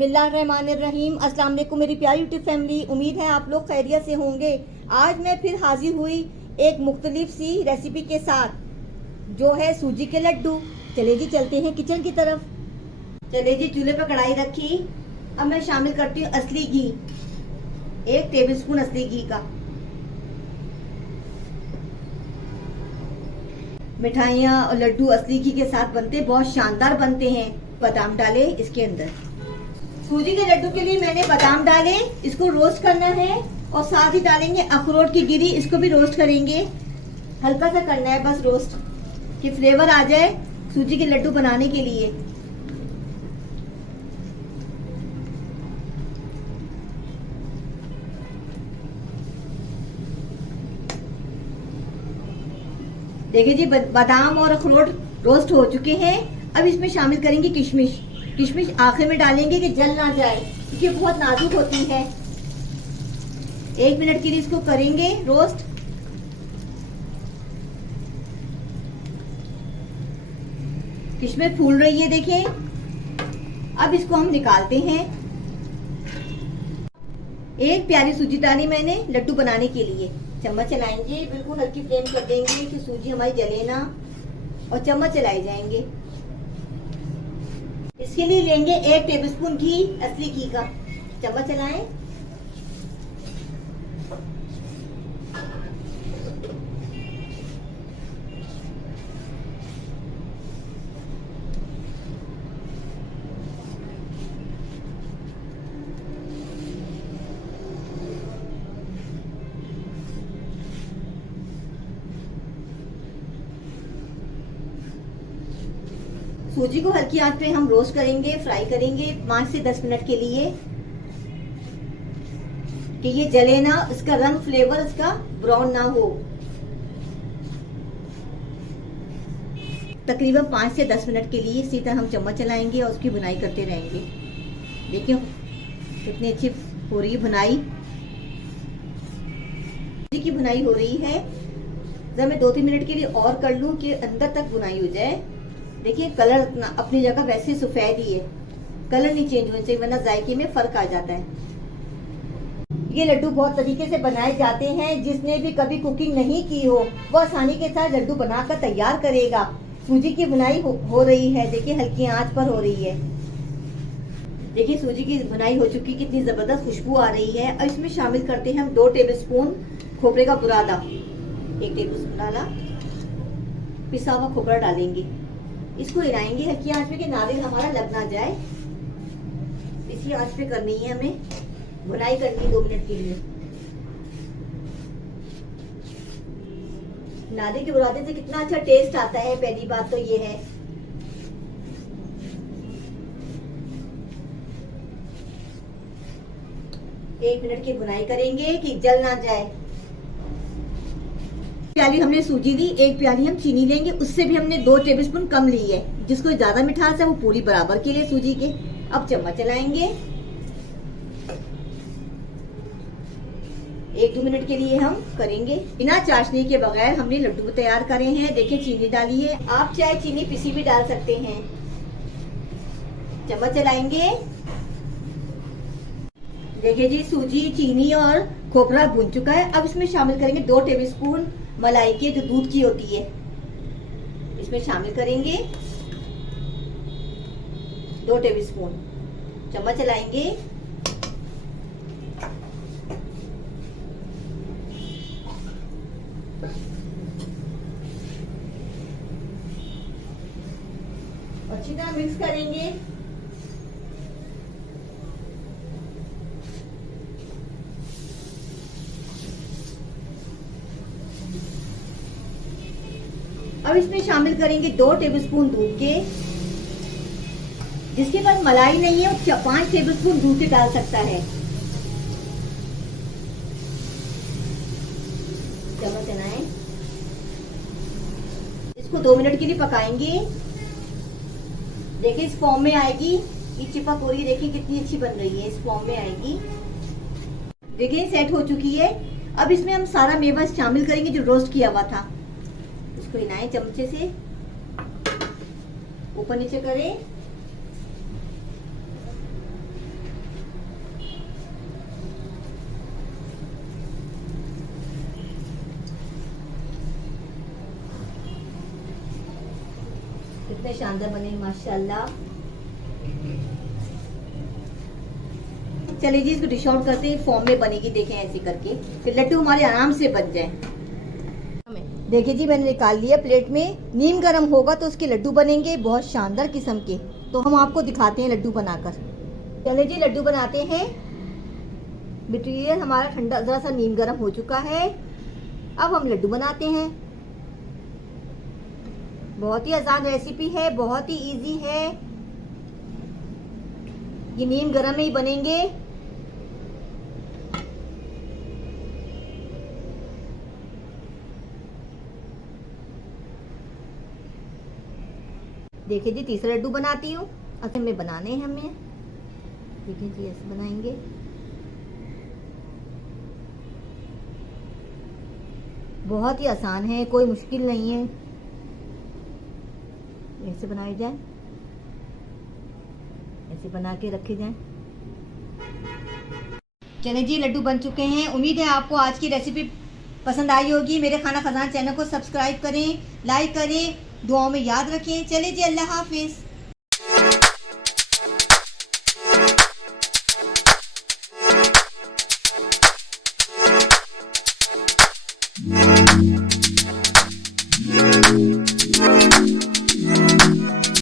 बिस्मिल्लाहिर्रहमानिर्रहीम। अस्सलाम वालेकुम मेरी प्यारी यूट्यूब फैमिली, उम्मीद है आप लोग खैरियत से होंगे। आज मैं फिर हाजिर हुई एक मुख्तलिफ सी रेसिपी के साथ, जो है सूजी के लड्डू। चले जी चलते हैं किचन की तरफ। चले जी, चूल्हे पर कढ़ाई रखी। अब मैं शामिल करती हूँ असली घी, 1 टेबलस्पून असली घी का। मिठाइयाँ और लड्डू असली घी के साथ बनते, बहुत शानदार बनते हैं। बादाम डाले इसके अंदर। सूजी के लड्डू के लिए मैंने बादाम डाले, इसको रोस्ट करना है। और साथ ही डालेंगे अखरोट की गिरी, इसको भी रोस्ट करेंगे। हल्का सा करना है बस रोस्ट, कि फ्लेवर आ जाए सूजी के लड्डू बनाने के लिए। देखिए जी, बादाम और अखरोट रोस्ट हो चुके हैं। अब इसमें शामिल करेंगे किशमिश। किशमिश आखिर में डालेंगे कि जल ना जाए, क्योंकि बहुत नाजुक होती है। 1 मिनट के लिए इसको करेंगे रोस्ट। किशमिश फूल रही है, देखिए। अब इसको हम निकालते हैं। 1 प्याली सूजी डाली मैंने लड्डू बनाने के लिए। चम्मच चलाएंगे, बिल्कुल हल्की फ्लेम कर देंगे कि सूजी हमारी जले ना, और चम्मच चलाए जाएंगे। इसके लिए लेंगे 1 टेबलस्पून घी, असली घी का। चम्मच चलाएं। सूजी को हल्की आंच पे हम रोस्ट करेंगे, फ्राई करेंगे 5 से 10 मिनट के लिए, कि ये जले ना, इसका रंग फ्लेवर इसका ब्राउन ना हो। तकरीबन 5 से 10 मिनट के लिए इसी तरह हम चम्मच चलाएंगे और उसकी बुनाई करते रहेंगे। देखिए कितनी अच्छी हो रही है बुनाई। सूजी की बुनाई हो रही है। जब मैं 2-3 मिनट के लिए और कर लूं कि अंदर तक बुनाई हो जाए। देखिए कलर अपनी जगह वैसे सफेद ही है, कलर नहीं चेंज होना चाहिए, वरना जायके में फर्क आ जाता है। ये लड्डू बहुत तरीके से बनाए जाते हैं। जिसने भी कभी कुकिंग नहीं की हो, वो आसानी के साथ लड्डू बनाकर तैयार करेगा। सूजी की बुनाई हो रही है, देखिए हल्की आंच पर हो रही है। देखिए सूजी की बुनाई हो चुकी, कितनी जबरदस्त खुशबू आ रही है। और इसमें शामिल करते हैं हम 2 टेबलस्पून खोपरे का बुरादा। 1 टेबलस्पून डाला, पिसा हुआ खोपरा डालेंगे। इसको हिलाएंगे हल्की आंच पे कि नारियल हमारा लग ना जाए। इसी आंच पे करनी है हमें, बुनाई करनी है 2 मिनट के लिए। नारियल के बुरादे से कितना अच्छा टेस्ट आता है, पहली बात तो ये है। एक मिनट की बुनाई करेंगे कि जल ना जाए। प्याली हमने सूजी ली, 1 प्याली हम चीनी लेंगे। उससे भी हमने 2 टेबलस्पून कम ली है। जिसको ज्यादा मिठास है वो पूरी बराबर के लिए सूजी के। अब चम्मच चलाएंगे। 1-2 मिनट के लिए हम करेंगे। बिना चाशनी के बगैर हमने लड्डू तैयार करे हैं। देखिए चीनी डाली है, आप चाहे चीनी पिसी भी डाल सकते हैं। चम्मच चलाएंगे। देखिए जी, सूजी, चीनी और खोपरा भून चुका है। अब इसमें शामिल करेंगे 2 टेबलस्पून मलाई की, जो दूध की होती है, इसमें शामिल करेंगे 2 टेबलस्पून। चम्मच चलाएंगे। अच्छी तरह मिक्स करेंगे। अब इसमें शामिल करेंगे 2 टेबलस्पून दूध के। जिसके पास मलाई नहीं है वो 5 टेबलस्पून दूध के डाल सकता है। चम्मच चलाएं। इसको 2 मिनट के लिए पकाएंगे। देखिए इस फॉर्म में आएगी, ये चिपक हो रही है। देखिए कितनी अच्छी बन रही है, इस फॉर्म में आएगी। देखिए सेट हो चुकी है। अब इसमें हम सारा मेवा शामिल करेंगे जो रोस्ट किया हुआ था। इसको हिलाएं चमचे से, ऊपर नीचे करें। कितने शानदार बने माशाल्लाह। चलिए जी, इसको डिश आउट करते हैं। फॉर्म में बनेगी, देखें ऐसे करके, फिर लड्डू हमारे आराम से बन जाए। देखिए जी, मैंने निकाल लिया प्लेट में। नीम गर्म होगा तो उसके लड्डू बनेंगे बहुत शानदार किस्म के। तो हम आपको दिखाते हैं लड्डू बनाकर। चलिए जी, लड्डू बनाते हैं। मटीरियल हमारा ठंडा, जरा सा नीम गर्म हो चुका है। अब हम लड्डू बनाते हैं। बहुत ही आसान रेसिपी है, बहुत ही इजी है। ये नीम गर्म में ही बनेंगे। देखिए जी, तीसरा लड्डू बनाती हूँ। असल में बनाने हैं हमें। देखिए जी, ऐसे बनाएंगे। बहुत ही आसान है, कोई मुश्किल नहीं है। ऐसे बनाए जाए, ऐसे बना के रखे जाए। चलिए जी, लड्डू बन चुके हैं। उम्मीद है आपको आज की रेसिपी पसंद आई होगी। मेरे खाना खजाना चैनल को सब्सक्राइब करें, लाइक करें, दुआओं में याद रखें। चलिए जी, अल्लाह हाफिज।